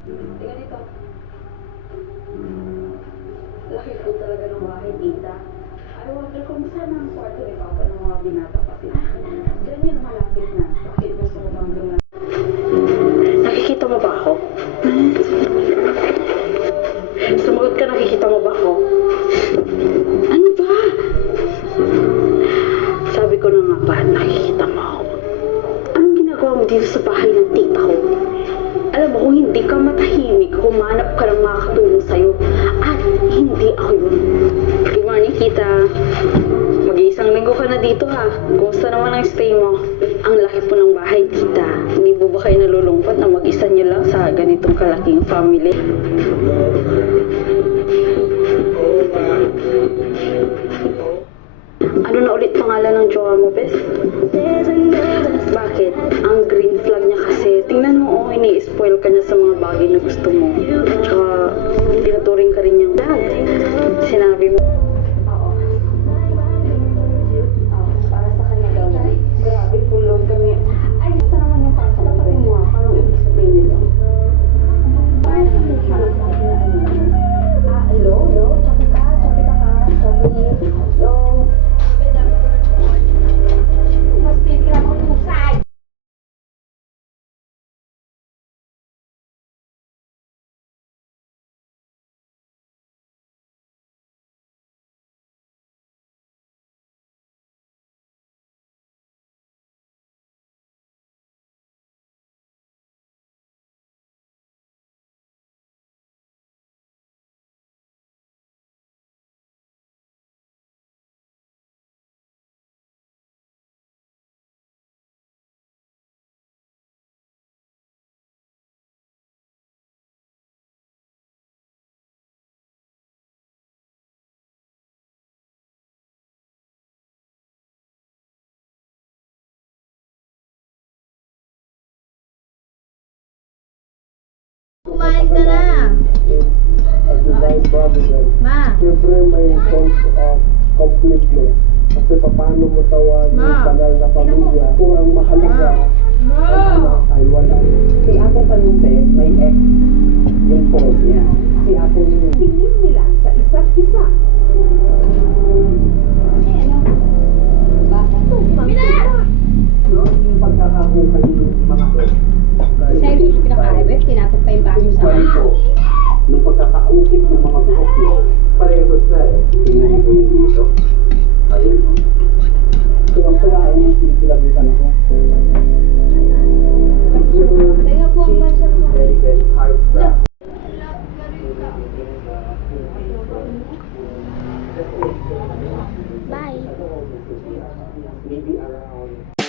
Tingnan dito. Laki po talaga ng bahay, tita. I wonder kung saan ang kwarto ni Papa ng mga binata pa sila. Diyan yun, malapit na. Bakit gusto mo bang doon? Nakikita mo ba ako? Sumagot ka, nakikita mo ba ako? Ano ba? Sabi ko na nga ba, nakikita mo ako. Anong ginagawa mo dito sa bahay ng tita ko? Alam mo, kung hindi ka matahimik, humanap ka ng makakatulong sa'yo. At hindi ako yun. Good morning, tita. Mag-iisang linggo ka na dito, ha? Kumusta naman ang stay mo? Ang laki po ng bahay, tita. Hindi po ba kayo nalulungkot na mag-isa nyo lang sa ganitong kalaking family? Ano na ulit pangalan ng jowa mo, bes? Bakit? Ang green flag niya kasi. Tingnan mo, ini-spoil ka niya sa mga bagay na gusto mo. Tsaka, tinuturing ka rin niyang dad. Sinabi mo. Oo. Para sa kanya daw. Grabe, full load kami. Ay, basta naman yung pasa. Tapatin mo ha. Parang ibig sabihin nito. Hello? Hello? Chapi ka? Chapi ka ka? Chapi? Hello? Kumain ka na. Ma. Siyempre may cause of completely. Kasi paano mo tawagin Ma. tagal na pamilya kung ang mahalaga ay wala. Si Apo Talupe may ex yung phone niya. Si Apo tingin nila sa isa't isa. No? Yung pagkakahukay ng mga ex. Sa'yo yung pinaka-ibe, tinatok pa yung baso sa Kwento. Nung pagkakaukit ng mga buhok niya, pareho sa tingnan ko yung dito. Ayun. So, ang kailangan yung pinagitan ako. Kaya po ang bansa mo. Very, very hard craft. Bye. Maybe around